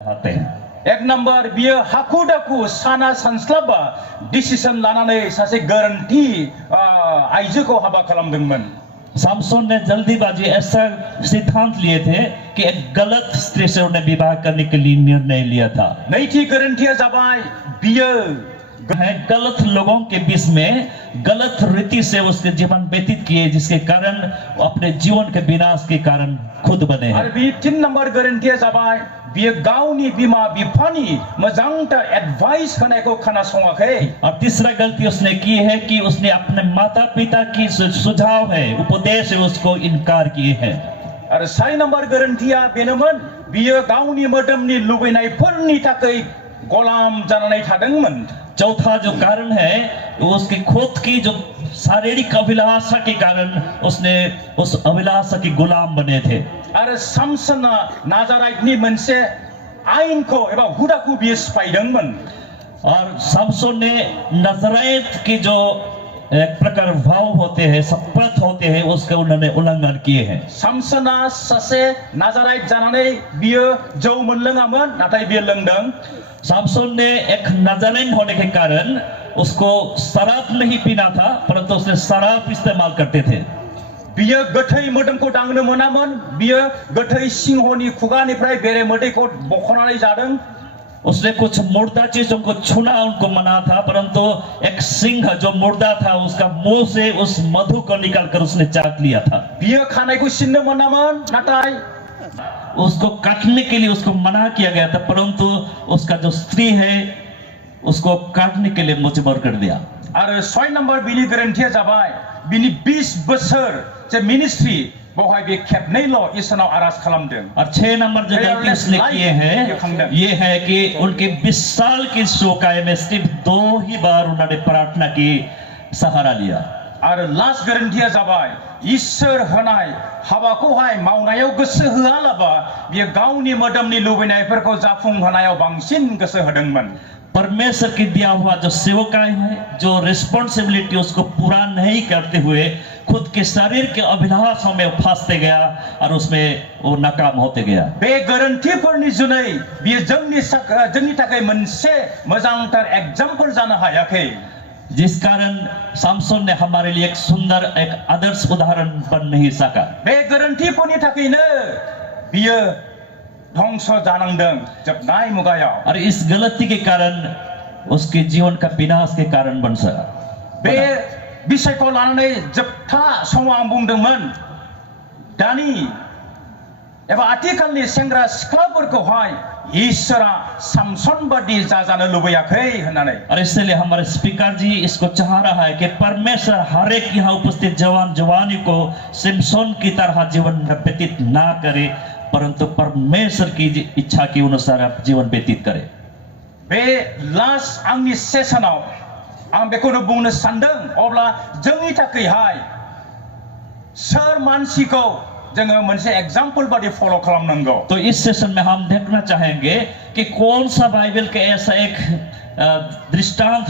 आते हैं। एक नम्बर बियो हाखु दाखु साना सानस्लाबा डिसिसन लानानै सासे गोरोन्थि आइजोखौ हाबा खालामदोंमोन। सामसोन ने जल्दीबाजी ऐसा सिद्धांत लिए थे कि एक गलत स्त्री से उन्हें विवाह करने के लिए निर्णय लिया था। नैथि गोरोन्थिया जाबाय बियो गलत लोगों के बीच में गलत रीति से उसके जीवन व्यतीत किए, जिसके कारण अपने जीवन के विनाश के कारण खुद बने हैं। आरो बि 3 नम्बर गोरोन्थिया जाबाय बियो गावनि बिमा बिफानि मोजांथार एडभाइस होनायखौ खोनासङाखै। और तीसरा गलती उसने की है कि उसने अपने माता पिता की सुझाव है, उपदेश है, उसको इनकार किए हैं। आरो 4 नम्बर गोरोन्थिया बेनोमोन बियो गावनि मोदोमनि लुबैनायफोरनि थाखाय गलाम जानानै थादोंमोन। चौथा जो कारण है वो उसकी खुद की जो शारीरिक अभिलाषा के कारण उसने उस अभिलाषा के गुलाम बने थे। आरो सामसना नाजाराइटनि मोनसे आयेनखौ एबा हुदाखौ बियो सिफायदोंमोन। और सामसोन ने नजरायत की जो एक प्रकार भाव होते हैं, शपथ होते हैं, उसका उन्होंने उल्लंघन किए हैं। सामसना सासे नाजाराइट जानानै बियो जौ मोनलोङामोन, नाथाय बियो लोंदों। सामसोन ने एक नजरेन होने के कारण उसको शराब नहीं पीना था, परंतु उसने शराब इस्तेमाल करते थे। बियो गोथै मोदोमखौ दांनो मोनामोन, बियो गोथै सिंहनि खुगानिफ्राय बेरे मोदैखौ बख'नानै जादों। उसने कुछ मुर्दा चीजों को छूना उनको मना था, परंतु एक सिंह जो मुर्दा था उसका मुंह से उस मधु को निकालकर उसने चाट लिया था। बियो खानायखौ सिननो मोनामोन, नाथाय उसको काटने के लिए उसको मना किया गया था, परंतु उसका जो स्त्री है उसको काटने के लिए मुजबर कर दिया। आरो 6 नम्बर बिनि गोरोन्थिया जाबाय बिनि 20 बोसोर जे मिनिस्ट्रि बेवहाय बे खेबनैल' इसोरनाव आरज खालामदों। और 6 नंबर जो गलती उसने किए हैं ये है कि उनके 20 साल की शोकाय में सिर्फ 2 ही बार उन्होंने प्रार्थना की सहारा लिया। आरो लास्ट गोरोन्थिया जाबाय इसोर होनाय हाबाखौहाय मावनायाव गोसो होआलाबा बियो गावनि मोदोमनि लुबैनायफोरखौ जाफुंहोनायाव बांसिन गोसो होदोंमोन। परमेश्वर की दिया हुआ जो सेवकाई है, जो रिस्पॉन्सिबिलिटी उसको पूरा नहीं करते हुए खुद के शरीर के अभिलाषों में फंसते गया और उसमें वो नाकाम होते गया। बे गोरोन्थिफोरनि जुनै बियो जोंनि थाखाय मोनसे मोजांथार एग्जाम्पल जानो हायाखै। जिस कारण सामसोन ने हमारे लिए एक सुंदर एक आदर्श उदाहरण बन नहीं सका। बे गोरोन्थिफोरनि थाखायनो बियो ध्वंस जानांदों जोबनाय मुगायाव। और इस गलती के कारण उसके जीवन का विनाश के कारण बन सका। बे विषयखौ लानानै जोबथा समाव आं बुंदोंमोन दानि एबा आथिखालनि सेंग्रा सिख्लाफोरखौहाय ईश्वरा सामसन बादि जाजानो लुबैयाखै होननानै। और इसलिए हमारे स्पीकर जी इसको चाह रहा है कि परमेश्वर हर एक यहाँ उपस्थित जवान जवानी को सिमसोन की तरह जीवन व्यतीत ना करे, परंतु परमेश्वर की इच्छा के अनुसार आप जीवन व्यतीत करें। बे लास्ट आंनि सेसनाव आं बेखौनो बुंनो सानदों, अब्ला जोंनि थाखायहाय सोर मानसिखौ जोङो मोनसे एग्जाम्पल बादि फलो खालामनांगौ। तो इस सेशन में हम देखना चाहेंगे कि कौन सा बाइबल के ऐसा एक दृष्टांत,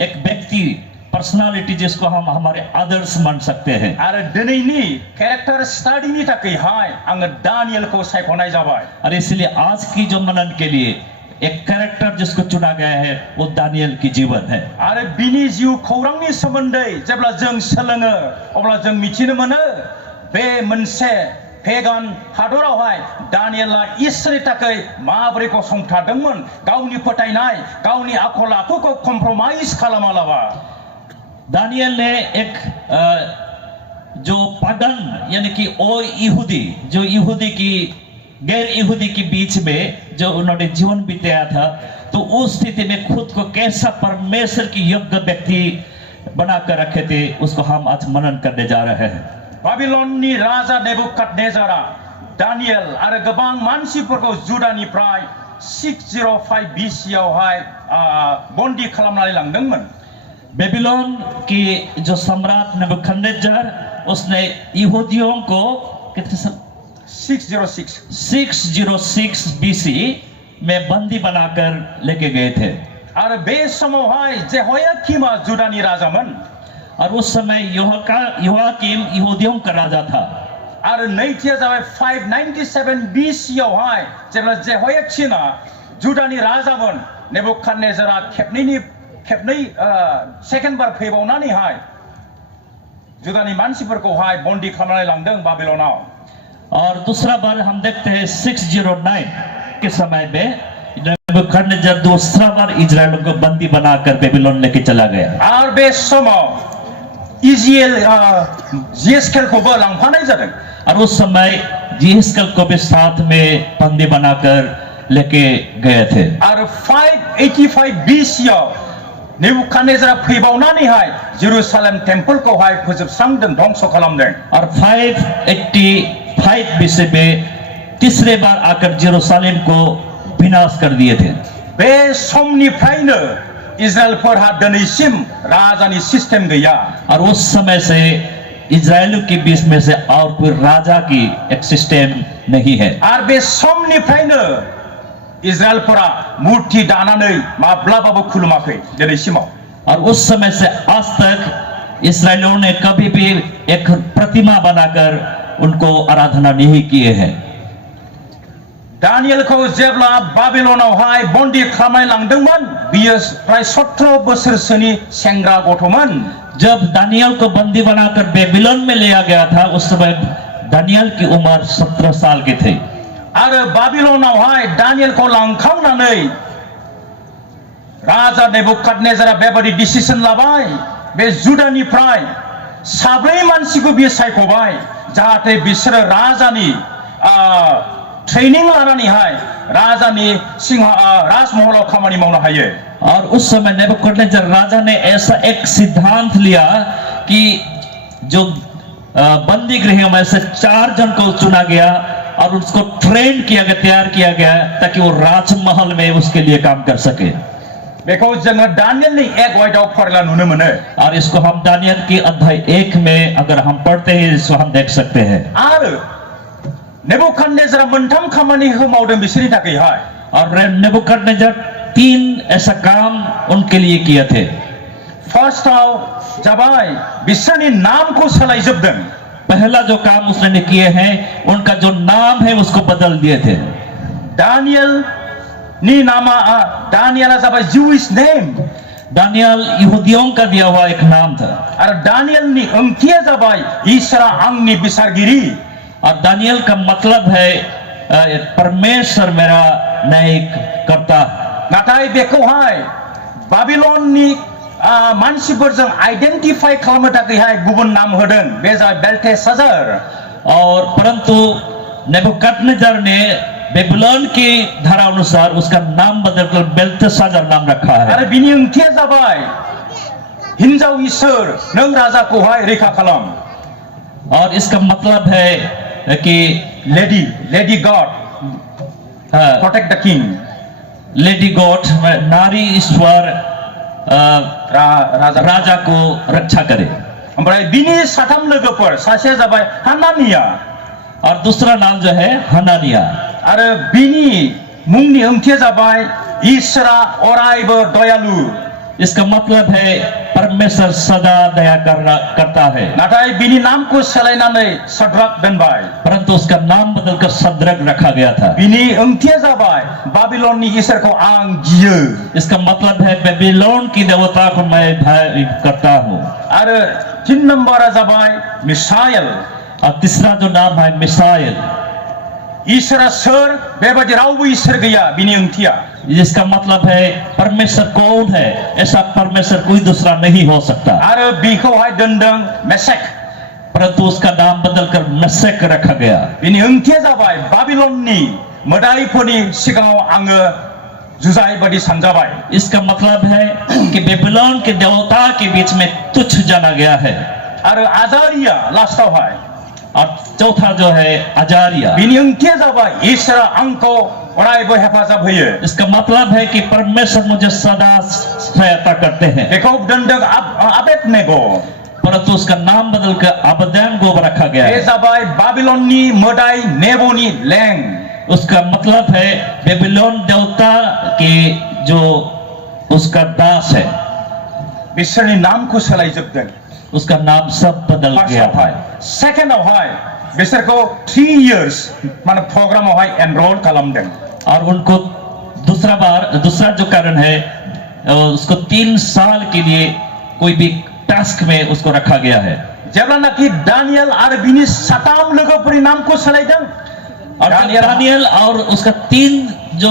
एक व्यक्ति, पर्सनालिटी जिसको हम हमारे आदर्श मान सकते हैं। आरो दिनैनि कैरेक्टर स्टडीनि थाखायहाय आङो दानियेलखौ सायख'नाय जाबाय। और इसलिए आज की जो मनन के लिए एक कैरेक्टर जिसको चुना गया है वो दानियल की जीवन है। आरो बिनि जिउ खौरांनि सोमोन्दै जेब्ला जों सोलोङो अब्ला जों मिथिनो मोनो बे मोनसे पेगान हादरावहाय दानियेला इसोरनि थाखाय माबोरै गसंथादोंमोन, गावनि फोथायनाय गावनि आखल आखुखौ कमप्रमाइज खालामालाबा। दानियल ने एक जो पागन यानी कि ओ यहूदी, जो यहूदी की गैर यहूदी के बीच में जो उन्होंने जीवन बिताया था, तो उस स्थिति में खुद को कैसा परमेश्वर की योग्य व्यक्ति बनाकर रखे थे, उसको हम आज मनन करने जा रहे हैं। बाबिलननि राजा नेबुकादनेजारा दानियेल आरो गोबां मानसिफोरखौ जुदानिफ्राय 605 BC-आवहाय बन्दी खालामनानै लांदोंमोन। बेबीलोन की जो सम्राट नेबुकदनेस्सर, उसने यहूदियों को 606 BC में बंदी बनाकर लेके गए थे। आरो बे समावहाय जेहोयाकीमा जुदानि राजामोन। और उस समय योआकीम यहूदियों का राजा था। आरो नैथिया जाबाय 597 BC आवहाय जेब्ला जेहोयाखिना जुदानि राजामोन नेबुखादनेजारा खेबनै सेकेन्ड बार फैबावनानैहाय जुदानि मानसिफोरखौहाय बन्दी खालामनानै लांदों बाबिलनाव। और दूसरा बार हम देखते हैं 609 के समय में नेबुकदनेस्सर दूसरा बार इजराइल को बंदी बनाकर बेबीलोन लेके चला गया। आरो बे समाव जिएसकेलखौबो लांफानाय जादों। और उस समय जिहेस्केल को भी साथ में बंदी बनाकर लेके गए थे। आरो 585 BC आव नेबुखादनेजारा फैबावनानैहाय जेरुसालेम टेम्पलखौहाय फोजोबस्रांदों, ध्वंस खालामदों। और 585 BC में तीसरे बार आकर जेरूशलेम को विनाश कर दिए थे। बे समनिफ्रायनो इजराइलफोरहा दिनैसिम राजानि सिस्टेम गैया। और उस समय से इजराइल के बीच में से और कोई राजा की एक सिस्टम नहीं है। आरो बे समनिफ्रायनो इजराइलफोरा मूर्ति दानानै माब्लाबाबो खुलुमाखै दिनैसिमाव। और उस समय से आज तक इस्राएलियों ने कभी भी एक प्रतिमा बनाकर उनको आराधना नहीं किए हैं। दानियेलखौ जेब्ला बाबिलनावहाय बन्दी खालामनानै लांदोंमोन बियो प्राय 17 बोसोरसोनि सेंग्रा गथ'मोन। जब दानियल को बंदी बनाकर बेबीलोन में लिया गया था उस समय दानियल की उम्र 17 साल की थी। आरो बाबिलनावहाय दानियेलखौ लांखांनानै राजा नेबुखादनेजारा बेबादि डिसिसन लाबाय, बे जुदानिफ्राय 7 मानसिखौ बियो सायख'बाय जाहाथे बिसोरो राजानि ट्रेनिं लानानैहाय राजानि राजमहलाव खामानि मावनो हायो। और उस समय नेबुकदनेस्सर राजा ने ऐसा एक सिद्धांत लिया कि जो बंदी गृह में से 4 जन को चुना गया और उसको ट्रेन किया गया, तैयार किया गया ताकि वो राजमहल में उसके लिए काम कर सके। बेखौ जोङो दानियेलनि 1 अध्यायाव फरायला नुनो मोनो। और इसको हम दानियल की अध्याय 1 में अगर हम पढ़ते हैं इसको हम देख सकते हैं। आरो नेबुखादनेजारा मोनथाम खामानिखौ मावदों बिसोरनि थाखायहाय। और नेबुकदनेस्सर 3 ऐसा काम उनके लिए किए थे। फार्स्टआव जाबाय बिसोरनि नामखौ सोलायजोबदों। पहला जो काम उसने किए हैं उनका जो नाम है उसको बदल दिए थे। दानियेलनि नामा दानियेला जाबाय जिविश नेम। दानियल यहूदियों का दिया हुआ एक नाम था। आरो दानियेलनि ओंथिया जाबाय ईश्वरा आंनि बिसारगिरि। और दानियल का मतलब है परमेश्वर मेरा न्यायिक करता। नाथाय बेखौहाय बाबिलननि मानसिफोरजों आइडेन्टिफाइ खालामनो थाखायहाय गुबुन नाम होदों, बे जाबाय बेल्टेशाजार। और परंतु नेबुकदनेस्सर ने बेबीलोन की धारा अनुसार उसका नाम बदलकर बेल्टेशाजार नाम रखा है। आरो बिनि ओंथिया जाबाय हिन्जाव इसोर नों राजाखौहाय रैखा खालाम। और इसका मतलब है कि lady God protect the king. Lady God नारी ईश्वर राजा को रक्षा करे। ओमफ्राय बिनि 3 लोगोफोर, सासेया जाबाय हानानिया और दूसरा नाम जो है हनानिया। आरो बिनि मुंनि ओंथिया जाबाय ईश्वरा अरायबो दयालु। इसका मतलब है परमेश्वर सदा दया करता है। नाथाय बिनि नामखौ सोलायनानै सद्राक दोनबाय। परंतु उसका नाम बदलकर सद्रक रखा गया था। बिनि ओंथिया जाबाय बाबिलननि ईश्वरखौ आं गियो। इसका मतलब है बेबीलोन की देवता को मैं भय करता हूँ। आरो 3 नम्बरा जाबाय मिसाएल। और तीसरा जो नाम है मिसाएल। ईश्वरा सोर, बेबादि रावबो ईश्वर गैया बिनि ओंथिया। जिसका मतलब है परमेश्वर कौन है, ऐसा परमेश्वर कोई दूसरा नहीं हो सकता। आरो बिखौहाय दोनदों मेसेक। परंतु उसका नाम बदलकर मेसेक रखा गया। बिनि ओंथिया जाबाय बाबिलननि मोदाइफोरनि सिगाङाव आङो जुजाय बादि सानजाबाय। इसका मतलब है कि बेबीलोन के देवता के बीच में तुच्छ जाना गया है। आरो आजारिया लास्टआवहाय। और चौथा जो है आजारिया। बिनि ओंथिया जाबाय ईश्वरा आंखौ अरायबो हेफाजाब होयो। इसका मतलब है कि परमेश्वर मुझे सदा सहायता करते हैं। बेखौ दोनदों आबेदनेगो। परंतु उसका नाम बदलकर अबदेनगो रखा गया बे है। जाबाय बाबिलननि मोदाइ नेबोनि लें। उसका मतलब है बेबीलोन देवता के जो उसका दास है। बिसोरनि नामखौ सोलायजोबदों। उसका नाम सब बदल गया है। सेकेन्डआवहाय बिसोरखौ 3 years माने प्रग्रामावहाय एनरल खालामदों। और उनको दूसरा जो कारण है उसको 3 साल के लिए कोई भी टास्क में उसको रखा गया है। जेब्लानाखि दानियल आरो बिनि 7 लोगोफोरनि नामखौ सोलायदों, और दानियल और उसका 3 जो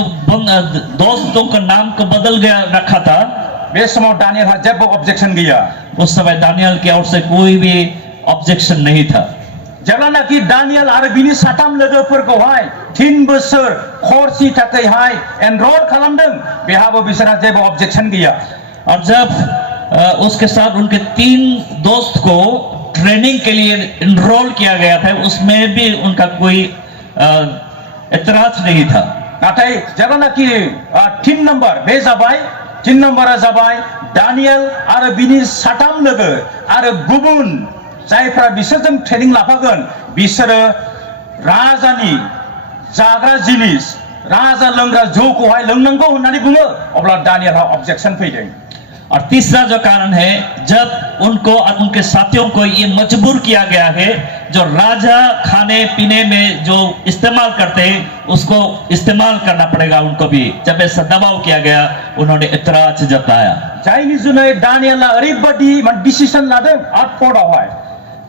दोस्तों का नाम को बदल गया रखा था, बे समाव दानियलहा जेबो ऑब्जेक्शन गैया। उस समय दानियल की ओर से कोई भी ऑब्जेक्शन नहीं था। जेब्लानाखि दानियल आरो बिनि 7 लोगोफोरखौहाय 3 बोसोर खर्सनि थाखायहाय एनरल खालामदों, बेहाबो बिसोरहा जेबो ऑब्जेक्शन गैया। और जब उसके साथ उनके 3 दोस्त को ट्रेनिंग के लिए एनरोल किया गया था, उसमें भी उनका कोई एतराज नहीं था। नाथाय जेब्लानाखि 3 नम्बर बे जाबाय, 3 नम्बरा जाबाय दानियल आरो बिनि 7 लोगो आरो गुबुन जायफ्रा बिसोरजों ट्रेनिं लाफागोन, बिसोरो राजानि जाग्रा जिनिस, राजा लोंग्रा जौखौहाय लोंनांगौ होननानै बुङो, अब्ला दानियलहा ऑब्जेक्शन फैदों। और तीसरा जो कारण है, जब उनको और उनके साथियों को ये मजबूर किया गया है, जो राजा खाने पीने में जो इस्तेमाल करते हैं उसको इस्तेमाल करना पड़ेगा उनको भी। जब ऐसा दबाव किया गया, उन्होंने इतराज जताया। जायनि जुनै दानियलआ ओरैबादि डिसिजन लादों 8 पदआवहाय,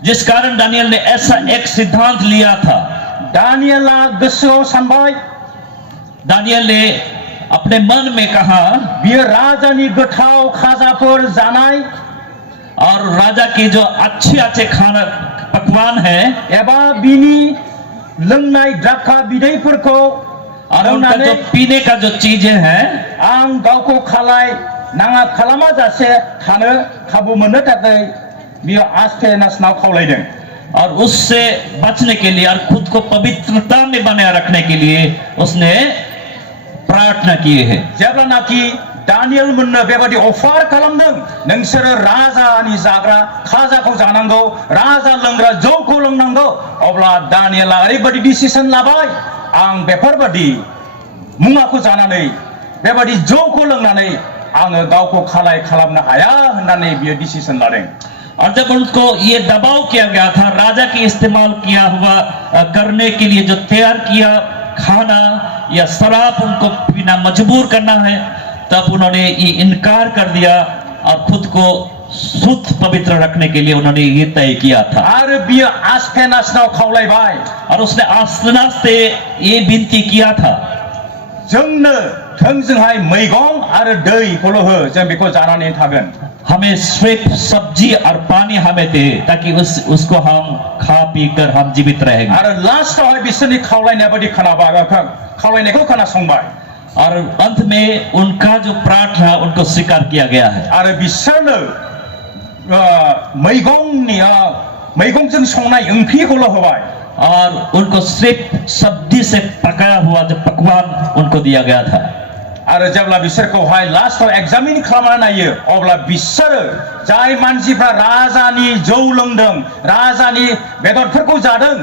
जिस कारण दानियल ने ऐसा एक सिद्धांत लिया था। दानियलआ गोसोआव सानबाय, दानियल ने अपने मन में कहा, बियो राजानि गोथाव खाजाफोर जानाय और राजा की जो अच्छे खाना पकवान है, एबा बिनि लोंनाय द्राक्षा बिदैफोरखौ और उनका जो पीने का जो चीजें हैं, आं गावखौ खालाय नाङा खालामा जासे थानो खाबु मोननो थाखाय बियो आस्थे नासनाव खावलायदों। और उससे बचने के लिए और खुद को पवित्रता में बनाए रखने के लिए उसने प्रार्थना किए है। जेब्लानाखि दानियल मोननो बेबादि अफार खालामदों, नोंसोरो राजानि जाग्रा खाजाखौ जानांगौ, राजा लोंग्रा जौखौ लोंनांगौ, अब्ला दानियलआ ओरैबादि डिसिजन लाबाय, आं बेफोरबादि मुवाखौ जानानै बेबादि जौखौ लोंनानै आङो गावखौ खालाय खालामनो हाया होननानै बियो डिसिजन लादों। और जब उनको ये दबाव किया गया था, राजा की इस्तेमाल किया हुआ करने के लिए जो तैयार किया खाना या शराब उनको पीना मजबूर करना है, तब उन्होंने ये इनकार कर दिया और खुद को शुद्ध पवित्र रखने के लिए उन्होंने ये तय किया था। आरो बियो आस्थे नासनाव खावलायबाय, और उसने आस्ते आस्ते ये विनती किया था, जोंनो थोंजोंहाय मैगं आरो दैखौल' हो, जों बेखौ जानानै थागोन। हमें सिर्फ सब्जी और पानी हमें दे, ताकि उसको हम खा पी कर हम जीवित रहेंगे। आरो लास्टआवहाय बिसोरनि खावलायनाय बादि खावलायनायखौ खोनासंबाय। और अंत में उनका जो प्रार्थना उनको स्वीकार किया गया है। आरो बिसोरनो मैगंजों संनाय ओंख्रिखौल' होबाय। और उनको सिर्फ सब्जी से पकाया हुआ जो पकवान उनको दिया गया था। आरो जेब्ला बिसोरखौहाय लास्टआव एग्जामिन खालामना नायो, अब्ला बिसोरो जाय मानसिफ्रा राजानि जौ लोंदों, राजानि बेदरफोरखौ जादों,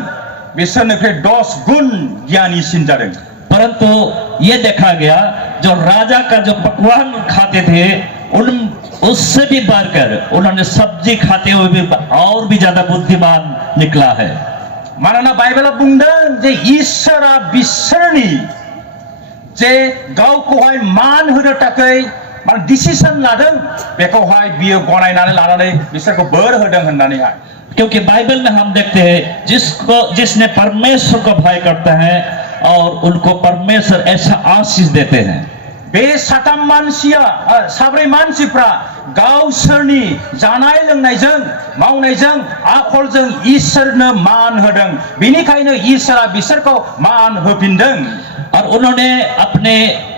बिसोरनिफ्राय 10 गुन गियानिसिन जादों। परंतु ये देखा गया, जो राजा का जो पकवान खाते थे, उससे भी बढ़कर उन्होंने सब्जी खाते हुए भी और भी ज्यादा बुद्धिमान निकला है। मानोना बाइबेला बुंदों जे इसोरा बिसोरनि जे गावखौहाय मान होनो थाखाय मान डिसिजन लादों, बेखौहाय बियो गनायनानै लानानै बिसोरखौ बोर होदों होननानैहाय। क्योंकि बाइबल में हम देखते हैं, जिसने परमेश्वर को भय करता है और उनको परमेश्वर ऐसा आशीष देते हैं। बे साब्रै मानसिफ्रा गावसोरनि जानाय लोंनायजों मावनायजों आखलजों इसोरनो मान होदों, बेनिखायनो इसोरा बिसोरखौ मान होफिनदों। और उन्होंने अपने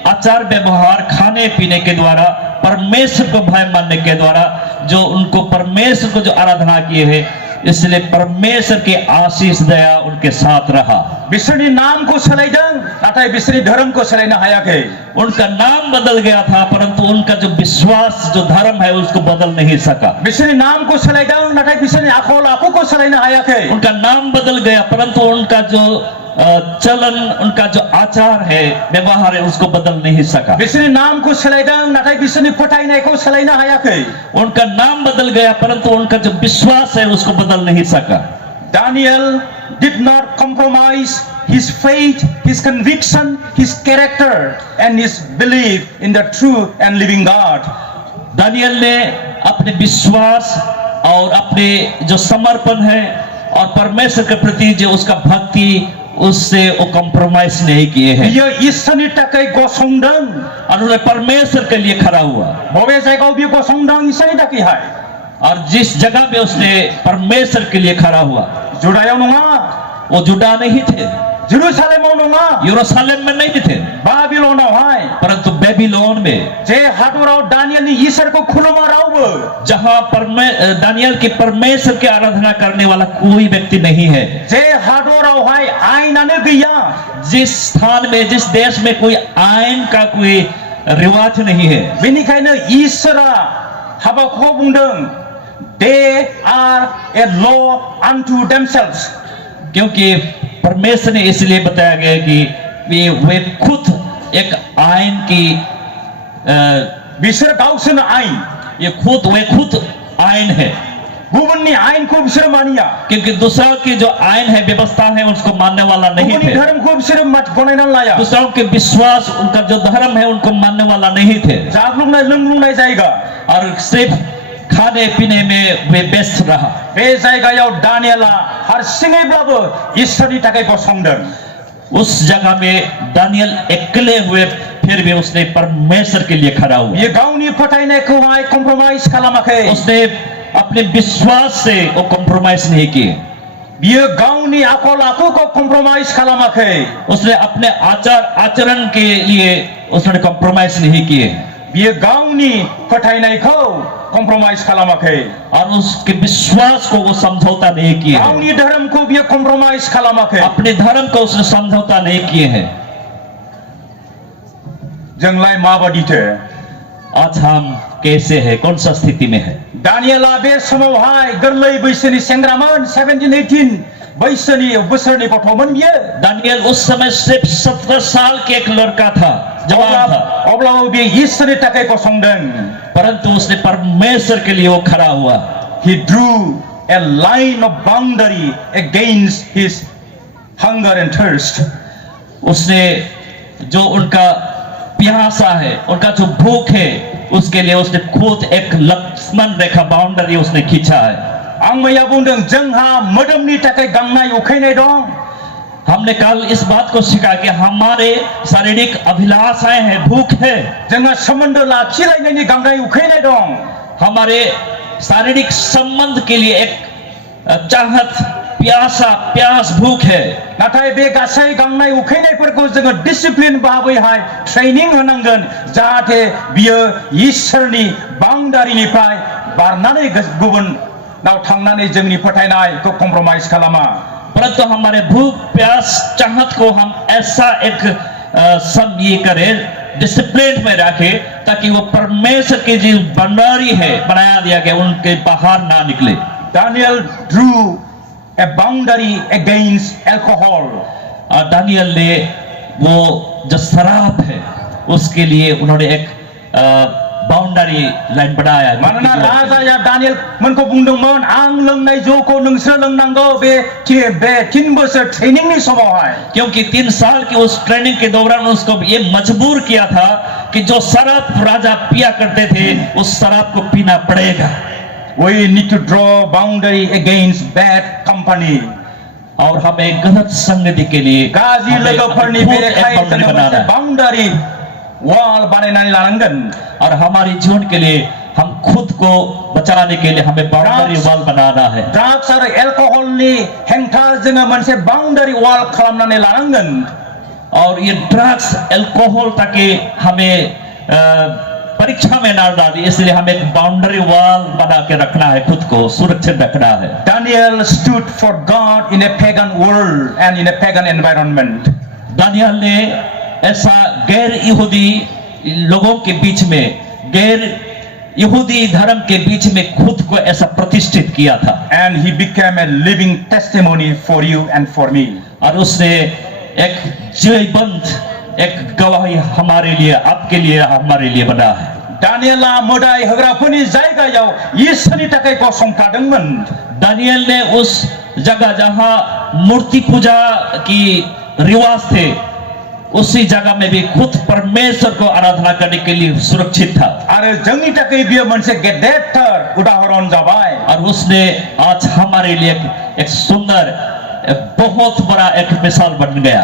आचार व्यवहार खाने पीने के द्वारा, परमेश्वर को भय मानने के द्वारा, जो उनको परमेश्वर को जो आराधना किए हैं, इसलिए परमेश्वर की आशीष दया उनके साथ रहा। बिसोरनि नामखौ सोलायदों, नाथाय बिसोरनि धर्मखौ सोलायनो हायाखै। उनका नाम बदल गया था, परंतु उनका जो विश्वास जो धर्म है उसको बदल नहीं सका। बिसोरनि नामखौ सोलायदों, नाथाय बिसोरनि आखल आखुखौ सोलायनो हायाखै। उनका नाम बदल गया, परंतु उनका जो चलन, उनका जो आचार है, व्यवहार है, उसको बदल नहीं सका। बिसोरनि नामखौ सोलायदों, नाथाय बिसोरनि फोथायनायखौ सोलायनो हायाखै। उनका नाम बदल गया, परंतु उनका जो विश्वास है उसको बदल नहीं सका। Daniel did not compromise his faith, his conviction, his character, and his belief in the true and living God. Daniel ने अपने विश्वास और अपने जो समर्पण है और परमेश्वर के प्रति जो उसका भक्ति, उससे वो कॉम्प्रोमाइज नहीं किए हैं Biyo isani takai gosongdang, और उन्होंने परमेश्वर के लिए खड़ा हुआ। bobe jaigao biyo gosongdang isani takai hai. और जिस जगह में उसने परमेश्वर के लिए खड़ा हुआ, Judayao nunga, वो जुड़ा नहीं थे, Jerusalem nunga, यरूशलेम में नहीं थे, Babylon hai. परंतु बेबीलोन में, Je hadurao Daniel ni ईश्वर को खुलमा राव. जहां दानियल की परमेश्वर की आराधना करने वाला कोई व्यक्ति नहीं है, Je hadurao hai ainane gaya. जिस स्थान में, जिस देश में कोई आयन का कोई रिवाज नहीं है, Benikayna ईश्वरा habakho bungdang. They are a law unto themselves. क्योंकि परमेश्वर ने इसलिए बताया गया कि वे खुद एक आयन की बिसोर गावसोरनो आयेन. वे खुद आयन है, गुबुननि आयेनखौ बिसोर मानिया. क्योंकि दूसरा की जो आयन है, व्यवस्था है, उसको मानने वाला नहीं गुबुननि थे। धर्मखौ बिसोर गनायनानै लाया. दूसरों के विश्वास, उनका जो धर्म है, उनको मानने वाला नहीं थे जाग्लुंनाय लोंग्लुंनाय जायगा. और सिर्फ खाने पीने में वे व्यस्त रहा। बे जायगायाव दानियेला हारसिङैब्लाबो इसोरनि थाखाय गसंदों. उस जगह में दानियल अकेले हुए, फिर भी उसने परमेश्वर के लिए खड़ा हुआ। बियो गावनि फोथायनायखौहाय कम्प्रमाइज खालामाखै. उसने अपने विश्वास से वो कॉम्प्रोमाइज नहीं किए, बियो गावनि आखल आखुखौ कम्प्रमाइज खालामाखै. उसने अपने आचरण के लिए उसने कॉम्प्रोमाइज नहीं किए बियो गावनि फोथायनायखौ कम्प्रमाइज खालामाखै. और उसके विश्वास को वो समझौता नहीं किए हैं। गावनि धर्मखौ बियो कम्प्रमाइज खालामाखै. अपने धर्म को उसने समझौता नहीं किए हैं। जोंलाय माबादिथो? आज हम कैसे हैं, कौन सा स्थिति में है? दानियेला बे समावहाय गोरलै बैसोनि सेंग्रामोन, 17-18 बैसोनि बोसोरनि गथ'मोन बियो. दानियल उस समय सिर्फ 17 साल के एक लड़का था, जवान था, अब्लाबो बे ईश्वरनि थाखाय गसंदों. परंतु उसने परमेश्वर के लिए वो खड़ा हुआ। He drew a line of boundary against his hunger and thirst. उसने जो उनका प्यासा है, उनका जो भूख है, उसके लिए उसने खुद एक लक्ष्मण रेखा, बाउंड्री उसने खींचा है। आं मैया बुंदों जोंहा मोदोमनि थाखाय गांनाय उखैनाय दं. हमने कल इस बात को सीखा कि हमारे शारीरिक अभिलाषाएं हैं, भूख है, जोंहा सोमोन्दो लाखिलायनायनि गांनाय उखैनाय दं. हमारे शारीरिक संबंध के लिए एक चाहत, प्यास, भूख है। नाथाय बे गासै गांनाय उखैनायफोरखौ जोङो डिसिप्लिन भाबैहाय ट्रेनिं होनांगोन, जाहाथे बियो ईश्वरनि बाउन्डारिनिफ्राय बारनानै गुबुनाव थांनानै जोंनि फोथायनायखौ कम्प्रमाइज खालामा. परंतु हमारे भूख, प्यास, चाहत को हम ऐसा एक सब ये करें, डिसिप्लिन में रखें, ताकि वो परमेश्वर की जो बाउंड्री है, बनाया दिया गया, उनके बाहर ना निकले। Daniel drew a boundary against alcohol. Daniel ने वो जो शराब है, उसके लिए उन्होंने एक बाउंड्री लाइन बनाया। मानोना राजाया दानियल मोनखौ बुंदोंमोन, आं लोंनाय जौखौ नोंसोर लोंनांगौ बे 3 बोसोर ट्रेनिंगनि समावहाय. क्योंकि 3 साल की उस ट्रेनिंग के दौरान उसको ये मजबूर किया था कि जो शराब राजा पिया करते थे, उस शराब को पीना पड़ेगा। We need to draw boundary against bad company. और हमें गलत संगति के लिए गाज्रि लोगोफोरनि बेरेखायै जोङो मोनसे बाउंडारी वाल बानायनानै लानांगोन. और हमारे जीवन के लिए हम खुद को बचाने के लिए हमें बाउंड्री वाल बनाना है। ड्रग्स आरो एल्कोहलनि हेंथा जोङो मोनसे बाउंडारी वाल खालामनानै लानांगोन. और ये ड्रग्स, एल्कोहल ताकि हमें परीक्षा में ना डाले, इसलिए हमें एक बाउंड्री वॉल बना के रखना है, खुद को सुरक्षित रखना है। Daniel stood for God in a pagan world and in a pagan environment. Daniel ने ऐसा गैर यहूदी लोगों के बीच में, गैर यहूदी धर्म के बीच में खुद को ऐसा प्रतिष्ठित किया था। And he became a living testimony for you and for me. और उसने एक जीवंत एक गवाही हमारे लिए, आपके लिए, हमारे लिए बना है। दानियेला मोदाय होग्राफोरनि जायगायाव ईश्वरनि थाखाय गसंथादोंमोन. दानियल ने उस जगह जहां मूर्ति पूजा की रिवाज थे, उसी जगह में भी खुद परमेश्वर को आराधना करने के लिए सुरक्षित था। आरो जोंनि थाखाय बियो मोनसे गेदेरथार उदाहरण जाबाय। और उसने आज हमारे लिए एक सुंदर, एक बहुत बड़ा एक मिसाल बन गया।